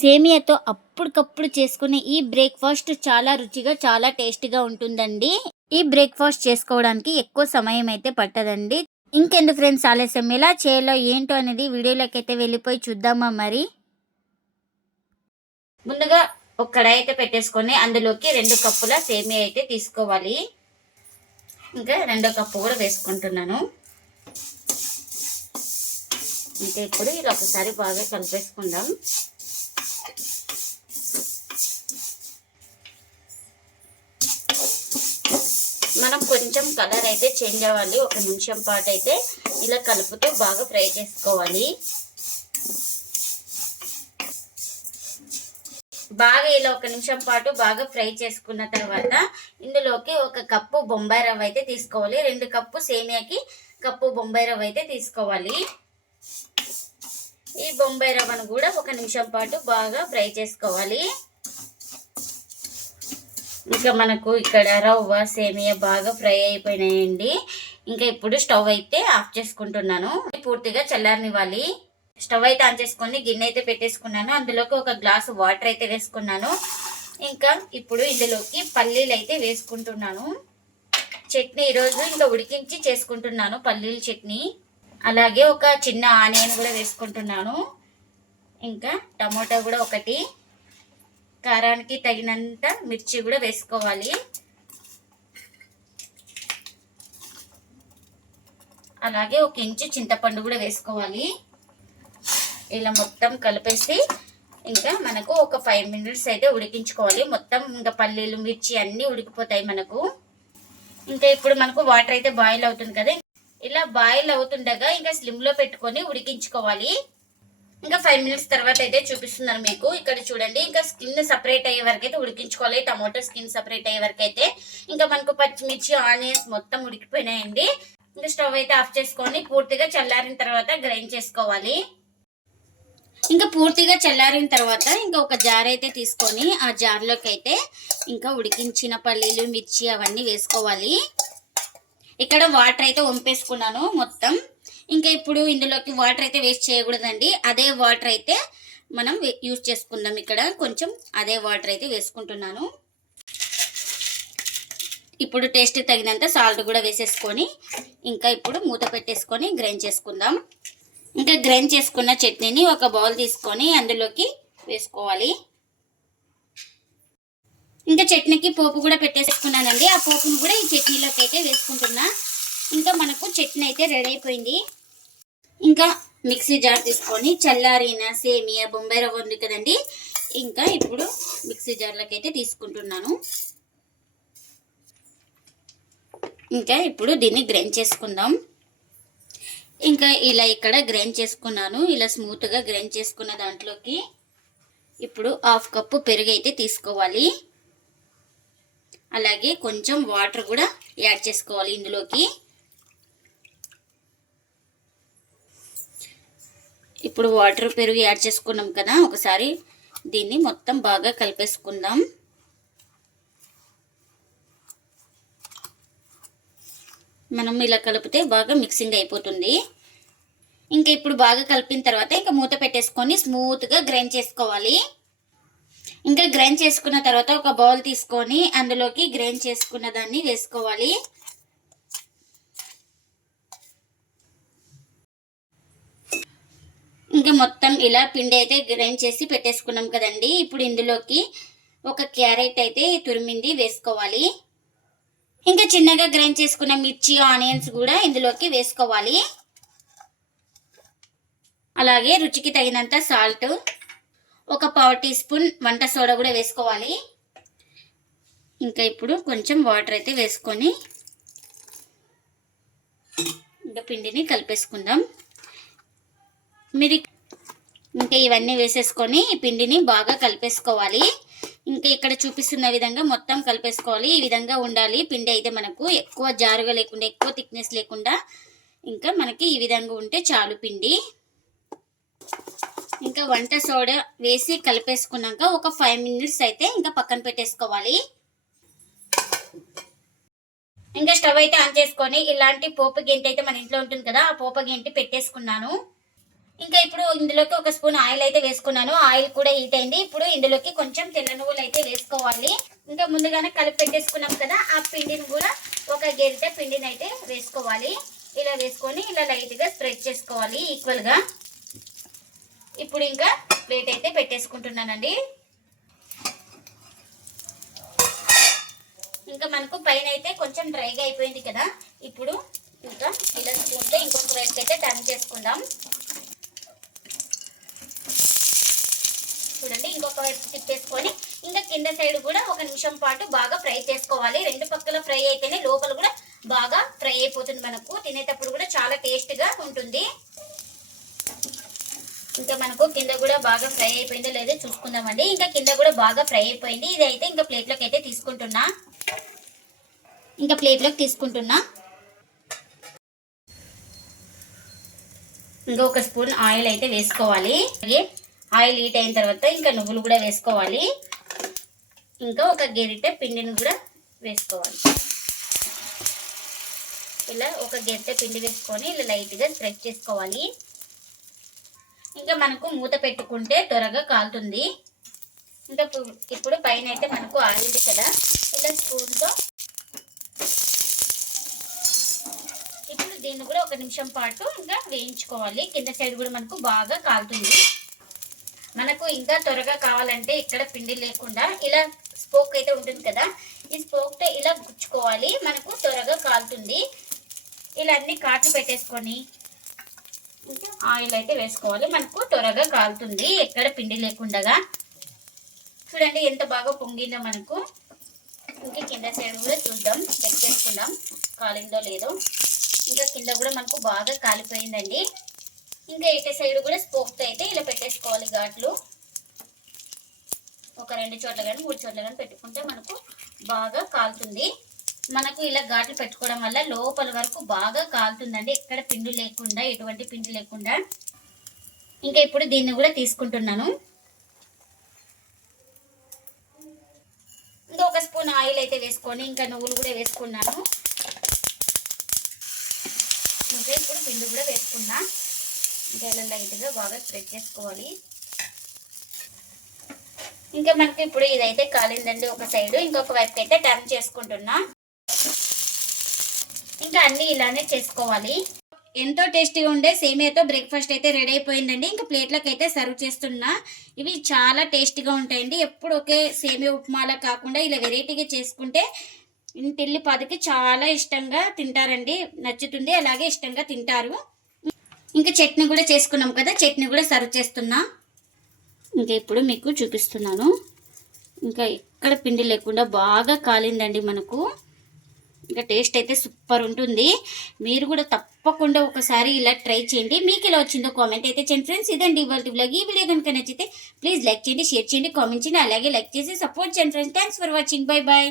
సేమియాతో అప్పటికప్పుడు చేసుకునే ఈ బ్రేక్ఫాస్ట్ చాలా రుచిగా చాలా టేస్టీగా ఉంటుందండి. ఈ బ్రేక్ఫాస్ట్ చేసుకోవడానికి ఎక్కువ సమయం అయితే పట్టదండి. ఇంకెందుకు ఫ్రెండ్స్ ఆలస్యం ఎలా చేయాలో ఏంటో అనేది వీడియోలోకి అయితే వెళ్ళిపోయి చూద్దామా మరి? ముందుగా ఒక కడాయి అయితే పెట్టేసుకొని అందులోకి రెండు కప్పుల సేమియా అయితే తీసుకోవాలి. ఇంకా రెండో కప్పు కూడా వేసుకుంటున్నాను. అంటే ఇప్పుడు ఇది ఒకసారి బాగా కలిపేసుకుందాం. మనం కొంచెం కలర్ అయితే చేంజ్ అవ్వాలి. ఒక నిమిషం పాటు అయితే ఇలా కలుపుతూ బాగా ఫ్రై చేసుకోవాలి. బాగా ఇలా ఒక నిమిషం పాటు బాగా ఫ్రై చేసుకున్న తర్వాత ఇందులోకి ఒక కప్పు బొంబాయి రవ్వ అయితే తీసుకోవాలి. రెండు కప్పు సేమియాకి కప్పు బొంబాయి రవ్వ అయితే తీసుకోవాలి. ఈ బొంబాయి రవ్వను కూడా ఒక నిమిషం పాటు బాగా ఫ్రై చేసుకోవాలి. ఇంకా మనకు ఇక్కడ రవ్వ సేమియా బాగా ఫ్రై అయిపోయినాయండి. ఇంకా ఇప్పుడు స్టవ్ అయితే ఆఫ్ చేసుకుంటున్నాను. పూర్తిగా చల్లారనివ్వాలి. స్టవ్ అయితే ఆన్ చేసుకొని గిన్నె అయితే పెట్టేసుకున్నాను. అందులోకి ఒక గ్లాసు వాటర్ అయితే వేసుకున్నాను. ఇంకా ఇప్పుడు ఇందులోకి పల్లీలు అయితే వేసుకుంటున్నాను. చట్నీ ఈరోజు ఇంకా ఉడికించి చేసుకుంటున్నాను పల్లీల చట్నీ. అలాగే ఒక చిన్న ఆనియన్ కూడా వేసుకుంటున్నాను. ఇంకా టమోటా కూడా ఒకటి. కారానికి తగినంత మిర్చి కూడా వేసుకోవాలి. అలాగే ఒక ఇంచు చింతపండు కూడా వేసుకోవాలి. ఇలా మొత్తం కలిపేసి ఇంకా మనకు ఒక ఫైవ్ మినిట్స్ అయితే ఉడికించుకోవాలి. మొత్తం ఇంకా పల్లీలు మిర్చి అన్నీ ఉడికిపోతాయి మనకు. ఇంకా ఇప్పుడు మనకు వాటర్ అయితే బాయిల్ అవుతుంది కదా. ఇలా బాయిల్ అవుతుండగా ఇంకా స్లిమ్లో పెట్టుకొని ఉడికించుకోవాలి. ఇంకా ఫైవ్ మినిట్స్ తర్వాత అయితే చూపిస్తున్నారు మీకు. ఇక్కడ చూడండి ఇంకా స్కిన్ సపరేట్ అయ్యే వరకు అయితే ఉడికించుకోవాలి. టమాటో స్కిన్ సపరేట్ అయ్యే వరకు అయితే. ఇంకా మనకు పచ్చిమిర్చి ఆనియన్స్ మొత్తం ఉడికిపోయినాయండి. ఇంకా స్టవ్ అయితే ఆఫ్ చేసుకొని పూర్తిగా చల్లారిన తర్వాత గ్రైండ్ చేసుకోవాలి. ఇంకా పూర్తిగా చల్లారిన తర్వాత ఇంకా ఒక జార్ అయితే తీసుకొని ఆ జార్లోకి అయితే ఇంకా ఉడికించిన పల్లీలు మిర్చి అవన్నీ వేసుకోవాలి. ఇక్కడ వాటర్ అయితే వంపేసుకున్నాను మొత్తం. ఇంకా ఇప్పుడు ఇందులోకి వాటర్ అయితే వేస్ట్ చేయకూడదండి. అదే వాటర్ అయితే మనం యూజ్ చేసుకుందాం ఇక్కడ. కొంచెం అదే వాటర్ అయితే వేసుకుంటున్నాను. ఇప్పుడు టేస్ట్ తగినంత సాల్ట్ కూడా వేసేసుకొని ఇంకా ఇప్పుడు మూత పెట్టేసుకొని గ్రైండ్ చేసుకుందాం. ఇంకా గ్రైండ్ చేసుకున్న చట్నీని ఒక బౌల్ తీసుకొని అందులోకి వేసుకోవాలి. ఇంకా చట్నీకి పోపు కూడా పెట్టేసుకున్నానండి. ఆ పోపును కూడా ఈ చట్నీలోకి అయితే వేసుకుంటున్నా. ఇంకా మనకు చట్నీ అయితే రెడీ అయిపోయింది. ఇంకా మిక్సీ జార్ తీసుకొని చల్లారిన సేమియా బొంబాయి రవ్వ ఉంది కదండి. ఇంకా ఇప్పుడు మిక్సీ జార్లోకి అయితే తీసుకుంటున్నాను. ఇంకా ఇప్పుడు దీన్ని గ్రైండ్ చేసుకుందాం. ఇంకా ఇలా ఇక్కడ గ్రైండ్ చేసుకున్నాను. ఇలా స్మూత్గా గ్రైండ్ చేసుకున్న దాంట్లోకి ఇప్పుడు హాఫ్ కప్పు పెరుగు అయితే తీసుకోవాలి. అలాగే కొంచెం వాటర్ కూడా యాడ్ చేసుకోవాలి ఇందులోకి. ఇప్పుడు వాటర్ పెరుగు యాడ్ చేసుకున్నాం కదా ఒకసారి దీన్ని మొత్తం బాగా కలిపేసుకుందాం. మనం ఇలా కలిపితే బాగా మిక్సింగ్ అయిపోతుంది. ఇంకా ఇప్పుడు బాగా కలిపిన తర్వాత ఇంకా మూత పెట్టేసుకొని స్మూత్గా గ్రైండ్ చేసుకోవాలి. ఇంకా గ్రైండ్ చేసుకున్న తర్వాత ఒక బౌల్ తీసుకొని అందులోకి గ్రైండ్ చేసుకున్న దాన్ని వేసుకోవాలి. మొత్తం ఇలా పిండి అయితే గ్రైండ్ చేసి పెట్టేసుకున్నాం కదండి. ఇప్పుడు ఇందులోకి ఒక క్యారెట్ అయితే తురిమింది వేసుకోవాలి. ఇంకా చిన్నగా గ్రైండ్ చేసుకున్న మిర్చి ఆనియన్స్ కూడా ఇందులోకి వేసుకోవాలి. అలాగే రుచికి తగినంత సాల్ట్ ఒక పావు టీ స్పూన్ వంట సోడా కూడా వేసుకోవాలి. ఇంకా ఇప్పుడు కొంచెం వాటర్ అయితే వేసుకొని ఇంకా పిండిని కలిపేసుకుందాం. మీరు ఇంకా ఇవన్నీ వేసేసుకొని ఈ పిండిని బాగా కలిపేసుకోవాలి. ఇంకా ఇక్కడ చూపిస్తున్న విధంగా మొత్తం కలిపేసుకోవాలి. ఈ విధంగా ఉండాలి. పిండి అయితే మనకు ఎక్కువ జారుగా లేకుండా ఎక్కువ థిక్నెస్ లేకుండా ఇంకా మనకి ఈ విధంగా ఉంటే చాలు పిండి. ఇంకా వంట సోడా వేసి కలిపేసుకున్నాక ఒక ఫైవ్ మినిట్స్ అయితే ఇంకా పక్కన పెట్టేసుకోవాలి. ఇంకా స్టవ్ అయితే ఆన్ చేసుకొని ఇలాంటి పోపు గెంటి అయితే మన ఇంట్లో ఉంటుంది కదా ఆ పోపు గెంటి పెట్టేసుకున్నాను. ఇంకా ఇప్పుడు ఇందులోకి ఒక స్పూన్ ఆయిల్ అయితే వేసుకున్నాను. ఆయిల్ కూడా హీట్ అయింది. ఇప్పుడు ఇందులోకి కొంచెం తెల్ల నువ్వులు అయితే వేసుకోవాలి. ఇంకా ముందుగానే కలిపి పెట్టేసుకున్నాం కదా ఆ పిండిని కూడా ఒక గెరిట పిండిని అయితే వేసుకోవాలి. ఇలా వేసుకొని ఇలా లైట్గా స్ప్రెడ్ చేసుకోవాలి ఈక్వల్గా ఇప్పుడు ఇంకా ప్లేట్ అయితే పెట్టేసుకుంటున్నానండి. ఇంకా మనకు పైన అయితే కొంచెం డ్రైగా అయిపోయింది కదా. ఇప్పుడు ఇంకా ఇలా స్పూన్తో ఇంకొక వైపు అయితే టర్న్ చేసుకుందాం. పక్క వైపు తిప్పేసుకొని ఇంకా కింద సైడ్ కూడా ఒక నిమిషం పాటు బాగా ఫ్రై చేసుకోవాలి. రెండు పక్కల ఫ్రై అయితేనే లోపల కూడా బాగా ఫ్రై అయిపోతుంది మనకు. తినేటప్పుడు కూడా చాలా టేస్ట్గా ఉంటుంది. ఇంకా మనకు కింద కూడా బాగా ఫ్రై అయిపోయిందో లేదో చూసుకుందామండి. ఇంకా కింద కూడా బాగా ఫ్రై అయిపోయింది. ఇది అయితే ఇంకా ప్లేట్లోకి అయితే తీసుకుంటున్నా. ఇంకా ప్లేట్లోకి తీసుకుంటున్నా. ఇంకా ఒక స్పూన్ ఆయిల్ అయితే వేసుకోవాలి. అలాగే ఆయిల్ హీట్ అయిన తర్వాత ఇంకా నువ్వులు కూడా వేసుకోవాలి. ఇంకా ఒక గెరిటె పిండిని కూడా వేసుకోవాలి. ఇలా ఒక గెరిటె పిండి వేసుకొని ఇలా లైట్గా స్ప్రెడ్ చేసుకోవాలి. ఇంకా మనకు మూత పెట్టుకుంటే త్వరగా కాలుతుంది. ఇంకా ఇప్పుడు- పైన అయితే మనకు ఆరింది కదా ఇలా స్పూన్తో ఇప్పుడు దీన్ని కూడా ఒక నిమిషం పాటు ఇంకా వేయించుకోవాలి. కింద సైడ్ కూడా మనకు బాగా కాలుతుంది. మనకు ఇంకా త్వరగా కావాలంటే ఇక్కడ పిండి లేకుండా ఇలా స్పోక్ అయితే ఉంటుంది కదా ఈ స్పోక్తో ఇలా గుచ్చుకోవాలి. మనకు త్వరగా కాలుతుంది. ఇలా అన్ని కాట్లు పెట్టేసుకొని ఆయిల్ అయితే వేసుకోవాలి. మనకు త్వరగా కాలుతుంది. ఎక్కడ పిండి లేకుండా చూడండి ఎంత బాగా పొంగిందో మనకు. ఇంకా కింద సైడ్ కూడా చూద్దాం. చెక్ చేసుకుందాం. కాలిందో లేదో. ఇంకా కింద కూడా మనకు బాగా కాలిపోయిందండి. ఇంకా ఇటు సైడ్ కూడా స్పోక్తో అయితే ఇలా పెట్టేసుకోవాలి ఘాట్లు. ఒక రెండు చోట్ల కానీ మూడు చోట్ల కానీ పెట్టుకుంటే మనకు బాగా కాలుతుంది. మనకు ఇలా ఘాట్లు పెట్టుకోవడం వల్ల లోపల వరకు బాగా కాలుతుందండి. ఎక్కడ పిండి లేకుండా ఎటువంటి పిండి లేకుండా. ఇంకా ఇప్పుడు దీన్ని కూడా తీసుకుంటున్నాను. ఇంకా ఒక స్పూన్ ఆయిల్ అయితే వేసుకొని ఇంకా నువ్వులు కూడా వేసుకున్నాను. ఇంకా ఇప్పుడు పిండి కూడా వేసుకున్నా. ఇలా లైట్గా బాగా స్ప్రెడ్ చేసుకోవాలి. ఇంకా మనకి ఇప్పుడు ఇదైతే కాలిందండి ఒక సైడ్ ఇంకొక వైపు అయితే టర్న్ చేసుకుంటున్నా. ఇంకా అన్ని ఇలానే చేసుకోవాలి. ఎంతో టేస్టీగా ఉండే సేమియాతో బ్రేక్ఫాస్ట్ అయితే రెడీ అయిపోయిందండి. ఇంకా ప్లేట్లకు అయితే సర్వ్ చేస్తున్నా. ఇవి చాలా టేస్టీగా ఉంటాయండి. ఎప్పుడు ఒకే సేమియా ఉప్మాలా కాకుండా ఇలా వెరైటీగా చేసుకుంటే ఇంటిల్లి పదికి చాలా ఇష్టంగా తింటారండి. నచ్చుతుంది. అలాగే ఇష్టంగా తింటారు. ఇంకా చట్నీ కూడా చేసుకున్నాం కదా చట్నీ కూడా సర్వ్ చేస్తున్నా. ఇంకా ఇప్పుడు మీకు చూపిస్తున్నాను. ఇంకా ఎక్కడ పిండి లేకుండా బాగా కాలిందండి మనకు. ఇంకా టేస్ట్ అయితే సూపర్ ఉంటుంది. మీరు కూడా తప్పకుండా ఒకసారి ఇలా ట్రై చేయండి. మీకు ఎలా వచ్చిందో కామెంట్ అయితే చేయండి ఫ్రెండ్స్. ఇదండి ఇవాళ బ్లాగ్ ఈ వీడియో కనుక నచ్చితే ప్లీజ్ లైక్ చేయండి షేర్ చేయండి కామెంట్ చేయండి అలాగే లైక్ చేసి సపోర్ట్ చేయండి friends. Thanks for watching bye bye